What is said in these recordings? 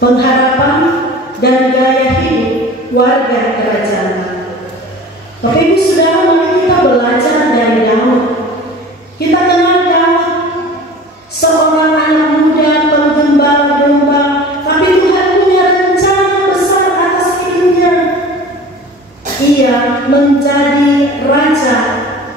pengharapan, dan gaya hidup warga kerajaan. Bapak Ibu Saudara, mari kita belajar dari Daud. Kita kenal Daud, seorang anak muda penggembala domba, tapi Tuhan punya rencana besar atas hidupnya. Ia menjadi raja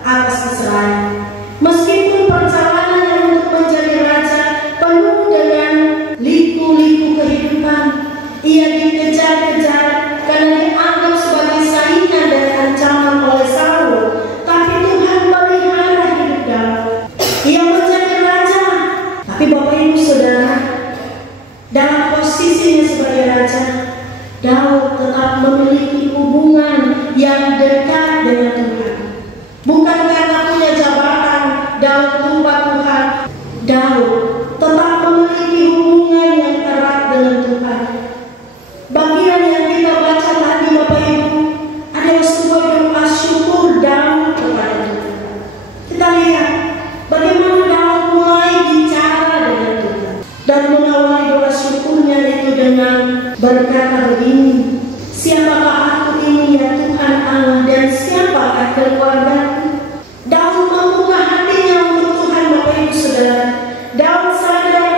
atas Israel. Meskipun perjalanannya untuk menjadi raja penuh dengan liku-liku kehidupan, ia dikejar-kejar karena dianggap sebagai saingan dan ancaman oleh Saul. Tapi Tuhan melihara hidup Daud. Ia menjadi raja. Tapi Bapak Ibu Saudara, dalam posisinya sebagai raja, Daud tetap memiliki hubungan yang dekat dengan Tuhan. Bukan karena punya jabatan Daud lupa Tuhan. Daud tetap memiliki hubungan yang erat dengan Tuhan. Bagian yang kita baca tadi Bapak Ibu adalah sebuah doa syukur Daud kepada Tuhan. Kita lihat bagaimana Daud mulai bicara dengan Tuhan dan mengawali doa syukurnya itu dengan berkata begini, siapakah aku ini ya Tuhan Allah, dan siapakah keluargaku? Daud membuka hatinya untuk Tuhan. Bapak Ibu Saudara, Daud sadar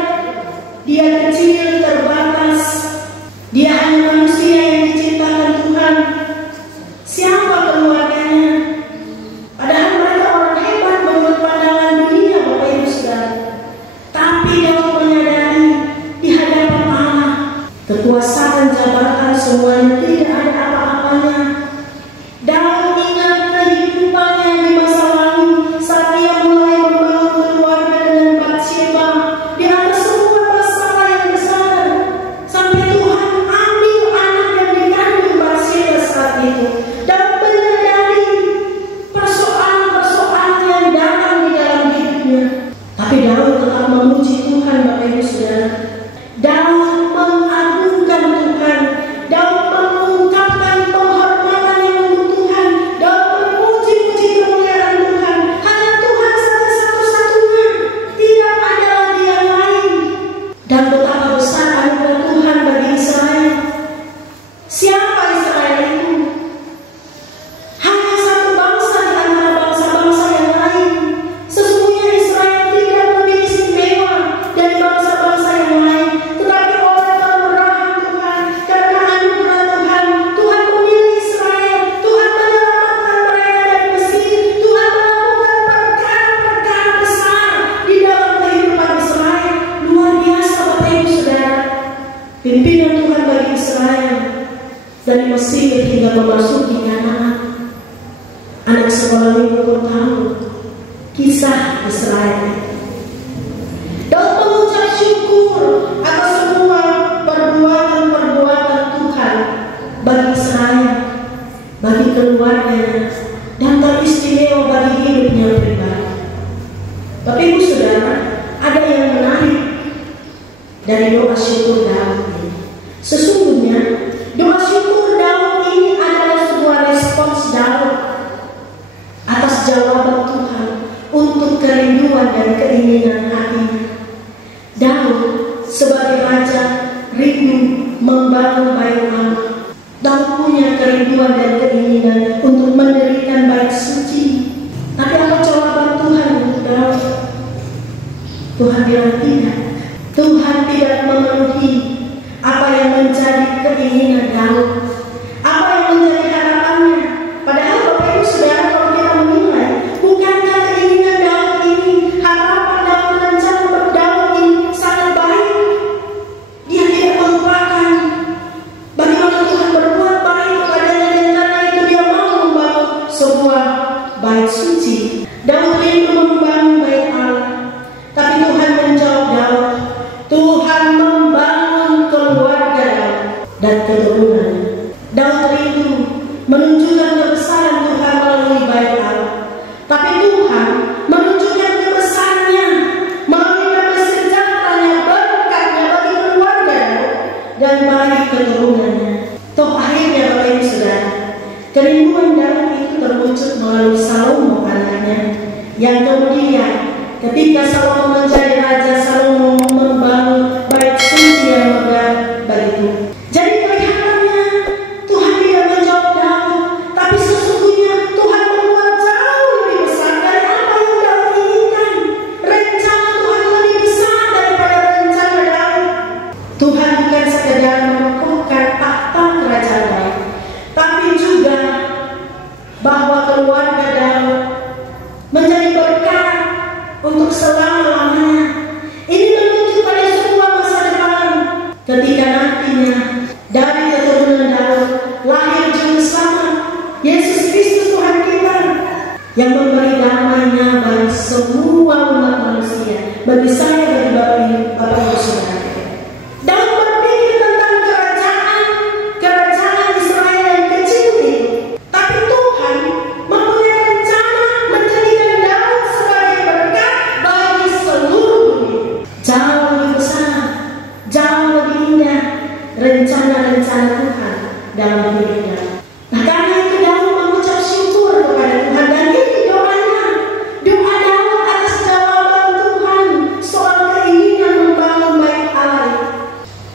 dia kecil, terbatas, dia hanya manusia yang diciptakan Tuhan. Siapa keluarganya? Padahal mereka orang hebat menurut pandangan dunia, Bapak Ibu Saudara. Tapi Daud menyadari di hadapan Allah, kekuasaan, jabatan, semuanya tidak ada apa-apanya. Daud ingat kehidupannya di masa lalu saat dia mulai membangun keluarga dengan Batsheba di atas semua masalah yang besar, sampai Tuhan ambil anak yang dikandung Batsheba saat itu. Dan menyadari persoalan-persoalan yang datang di dalam hidupnya. Tapi Daud tetap memuji Tuhan, Bapak Ibu Saudara. Daud mengagungkan Tuhan. Daud mengungkapkan penghormatannya untuk Tuhan. Daud memuji-muji kemuliaan Tuhan. Hanya Tuhan satu-satunya, tidak ada lagi yang lain. Dan betapa besar anugerah Tuhan bagi Israel. Siapa Israel itu? Hanya satu bangsa di antara bangsa-bangsa yang lain. Sesungguhnya Israel tidak lebih istimewa dari bangsa-bangsa yang lain, tetapi oleh kemurahan Tuhan, karena anugerah Tuhan, Tuhan memilih Israel. Tuhan menyelamatkan mereka dari Mesir. Tuhan melakukan perkara-perkara besar di dalam kehidupan Israel. Luar biasa Bapak Ibu Saudara. Pimpinan Tuhan bagi Israel dari Mesir hingga memasuki Kanaan. Anak sekolah minggu pun tahu kisah Israel. Daud mengucap syukur atas semua perbuatan-perbuatan Tuhan bagi Israel, bagi keluarganya, dan teristimewa bagi hidupnya pribadi. Tapi Ibu Saudara, ada yang menarik dari doa syukur Daud ini. Sesungguhnya doa syukur Daud ini adalah sebuah respons Daud atas jawaban Tuhan untuk kerinduan dan keinginan hatinya. Daud sebagai raja rindu membangun bait Allah. Daud punya kerinduan dan keinginan untuk mendirikan bait suci. Tapi apa jawaban Tuhan untuk Daud? Tuhan bilang tidak. Tuhan tidak memenuhi apa yang menjadi keinginan Daud, apa yang menjadi harapannya. Padahal Bapak Ibu Saudara, kalau kita menilai, bukankah keinginan Daud ini, harapan Daud, rencana Daud ini sangat baik? Dia tidak melupakan bagaimana Tuhan berbuat baik kepadanya, dan karena itu dia mau membangun sebuah bait suci. Daud rindu membangun bait Allah. Tapi Tuhan menjawab Daud, Tuhan membangun keluarga Daud dan keturunan. Daud rindu menunjukkan kebesaran Tuhan melalui bait Allah. Tapi Tuhan menunjukkan kebesarannya melalui damai sejahteranya, berkatnya bagi keluarga Daud dan bagi keturunannya. Toh akhirnya Bapak Ibu Saudara, kerinduan Daud itu terwujud melalui Salomo anaknya, yang kemudian ketika Salomo menjadi raja, Salomo membangun bait suci yang megah bagi ketika nantinya dari keturunan Daud lahir juru selamat Yesus Kristus Tuhan kita yang memberi damai-Nya bagi semua umat manusia, bagi saya, bagi Bapak Ibu Saudara. Daud berpikir tentang kerajaan Israel yang kecil itu, tapi Tuhan mempunyai rencana menjadikan Daud sebagai berkat bagi seluruh dunia. Jauh lebih besar, jauh lebih indah rencana-rencana Tuhan dalam hidupnya. Nah, karena itu Daud mengucap syukur kepada Tuhan, dan ini doanya, doa Daud atas jawaban Tuhan soal keinginan membangun bait Allah.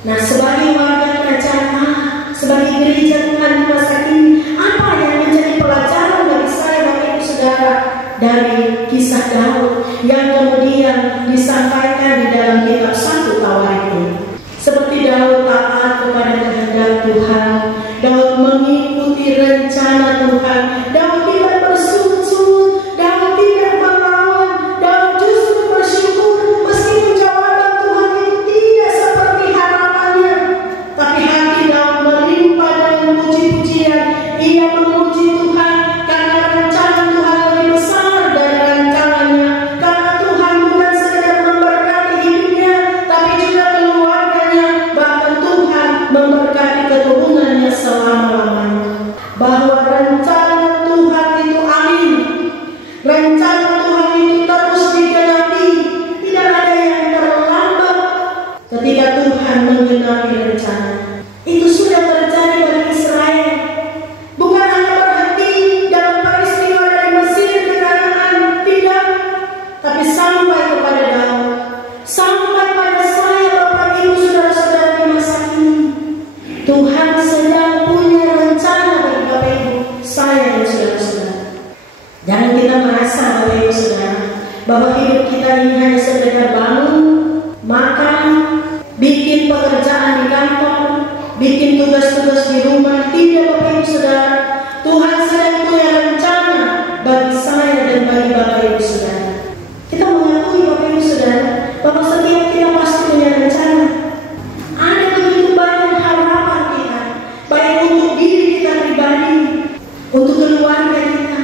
Nah, sebagai warga kerajaan Allah, sebagai gereja Tuhan di masa ini, apa yang menjadi pelajaran bagi saya, Bapak Ibu Saudara, dari kisah Daud yang kemudian disampaikan di dalam kitab 1 Tawarik? Seperti Daud taat kepada kehendak Tuhan, Daud mengikuti rencana Tuhan, Daud tidak bersungut-sungut, Daud tidak melawan, Daud justru bersyukur meskipun jawaban Tuhan itu tidak seperti harapannya. Tapi hati Daud melimpah dengan puji-pujian. Ia memuji Tuhan karena rencana Tuhan lebih besar dari rancangannya, karena Tuhan bukan sekedar memberkati hidupnya, tapi juga keluarganya, bahkan Tuhan memberkati keturunannya selama-lamanya. Bahwa rencana Tuhan itu amin, rencana Tuhan itu terus digenapi, tidak ada yang terlambat ketika Tuhan menggenapi rencana. Itu sudah terjadi bagi Israel, bukan hanya berhenti dalam peristiwa dari Mesir ke Kanaan, tidak, tapi sampai kepada Daud, sampai pada saya, Bapak Ibu Saudara-saudara di masa ini. Tuhan sedang punya rencana bagi Bapak Ibu, saya dan saudara-saudara. Jangan kita merasa, Bapak Ibu Saudara, bahwa hidup kita ini hanya sekedar bangun, makan, bikin pekerjaan di kantor, bikin tugas-tugas di rumah. Tidak, Bapak Ibu Saudara. Tuhan sedang punya rencana bagi saya dan bagi Bapak Ibu Saudara. Kita mengakui, Bapak Ibu Saudara, bahwa setiap kita pasti punya rencana. Ada begitu banyak harapan kita, baik untuk diri kita pribadi, untuk keluarga kita.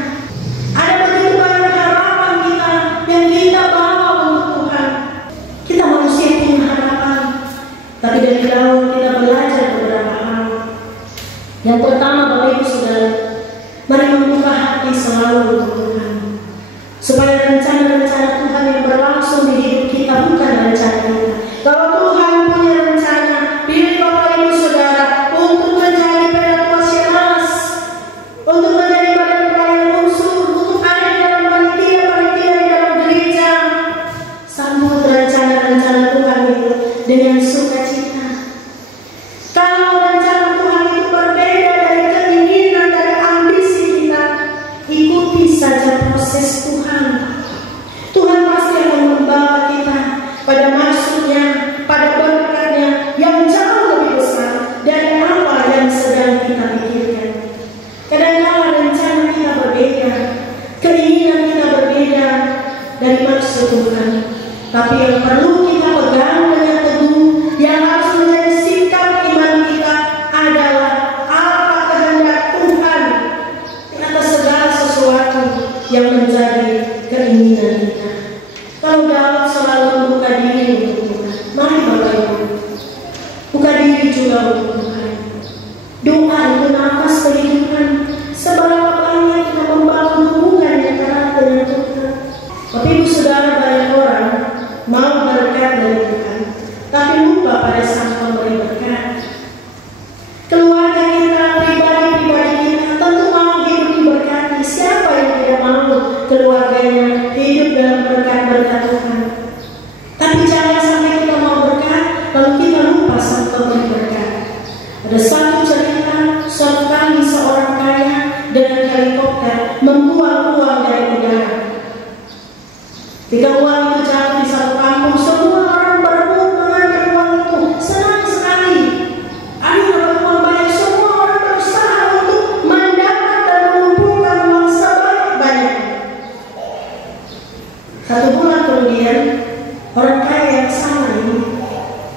Ada begitu banyak harapan kita yang kita bawa untuk Tuhan. Kita manusia punya harapan, tapi dari Daud kita belajar beberapa hal. Yang pertama, Bapak Ibu Saudara, mari membuka hati selalu untuk Tuhan, supaya rencana-rencana Tuhan yang berlangsung di hidup kita bukan rencana kita. Kalau Tuhan punya rencana, pilih Bapak Ibu Saudara untuk menjadi penasihat, untuk menjadi badan pelayan unsur, untuk ada di dalam panitia-panitia di dalam gereja. Sambut rencana-rencana Tuhan itu dengan sukacita. Kalau rencana Tuhan itu berbeda dari keinginan, dari ambisi kita, ikuti saja proses Tuhan. Tuhan pasti akan membawa kita pada maksudnya, pada berkatnya yang jauh lebih besar dari apa yang sedang kita pikirkan. Kadang-kadang rencana kita berbeda, keinginan kita berbeda dari maksud Tuhan. Tapi yang perlu kita pegang dengan teguh, yang harus menjadi sikap iman kita adalah apa kehendak Tuhan di atas segala sesuatu yang menjadi keinginan kita. Kalau Daud selalu membuka diri untuk Tuhan, mari Bapak Ibu buka diri juga untuk Tuhan. Doa itu nafas kehidupan. Seberapa banyak kita membangun hubungan yang erat dengan Tuhan. Bapak Ibu Saudara, banyak orang mau berkat dari Tuhan, tapi lupa pada sang pemberi berkat. Keluarga kita, pribadi-pribadi kita tentu mau hidup diberkati. Siapa yang tidak mau keluarganya hidup dalam berkat-berkat Tuhan? Tapi jangan sampai kita mau berkat lalu kita lupa sang pemberi berkat. Ada satu cerita, suatu kali seorang kaya dengan helikopter membuang uang dari udara. Ketika uang itu jatuh di satu kampung, semua orang berebut mengambil uang itu. Senang sekali. Ada yang dapat uang banyak, semua orang berusaha untuk mendapat dan mengumpulkan uang sebanyak-banyak. Satu bulan kemudian, orang kaya yang sama ini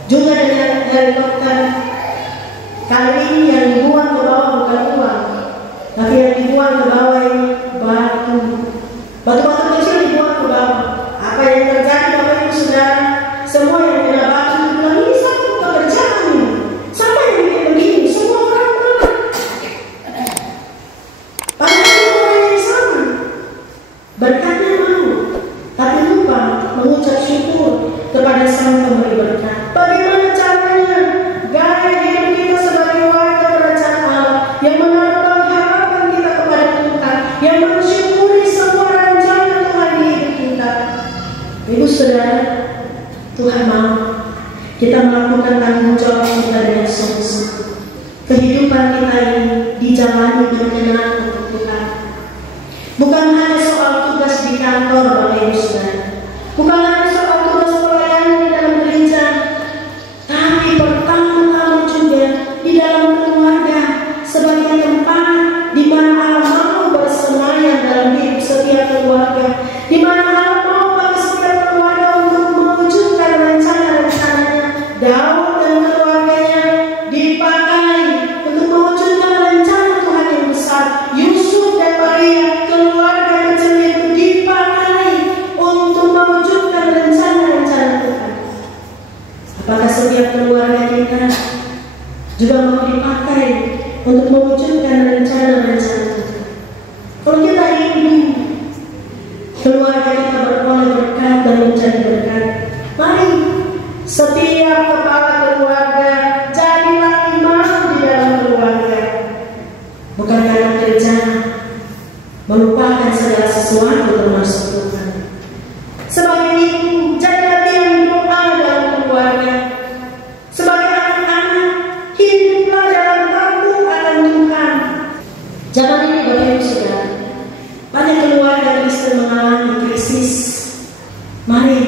juga dengan helikopter. Kali ini yang dibuang ke bawah bukan uang, tapi yang dibuang ke bawah ini batu. Batu-batu kecil dibuang ke bawah. Apa yang terjadi Bapak Ibu Saudara? Semua yang kena batu itu bilang, ini satu pekerjaan ini. Sama yang bikin begini, semua orang marah. Padahal orang yang sama, berkatnya mau, tapi lupa mengucap syukur kepada Sang Pemberi berkat. Bagaimana caranya? Gaya hidup kita sebagai warga kerajaan Allah yang menaruh harapan kita kepada Tuhan, yang mensyukuri semua rencana Tuhan di hidup kita. Ibu Saudara, Tuhan mau kita melakukan tanggung jawab kita dengan sungguh-sungguh. Kehidupan kita ini dijalani berkenan untuk Tuhan. Bukan hanya soal tugas di kantor, Bapak Ibu Saudara. Bukan hanya soal tugas pelayanan di dalam gereja, tapi pertama-tama juga di dalam keluarga sebagai tempat di mana Allah mau bersemayam dalam hidup setiap keluarga, di mana Allah mau bagi setiap keluarga untuk mewujudkan rencana-rencananya. Daud dan keluarganya dipakai untuk mewujudkan rencana Tuhan yang besar. Yusuf dan Maria, keluarga kecil itu dipakai untuk mewujudkan rencana-rencana Tuhan. Apakah setiap keluarga kita juga mau dipakai untuk mewujudkan rencana-rencana Tuhan? Kalau kita ingin keluarga kita beroleh berkat dan menjadi berkat, mari setiap kepala keluarga jadilah imam di dalam keluarga. Bukan karena kerja melupakan segala sesuatu termasuk Tuhan. Sebagai ibu, jadilah tiang doa dalam keluarga. Sebagai anak-anak, hiduplah dalam takut akan Tuhan. Zaman ini Bapak Ibu Saudara, banyak keluarga Kristen mengalami krisis. Mari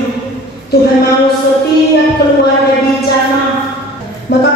Tuhan mau setiap keluarga dijamah. Maka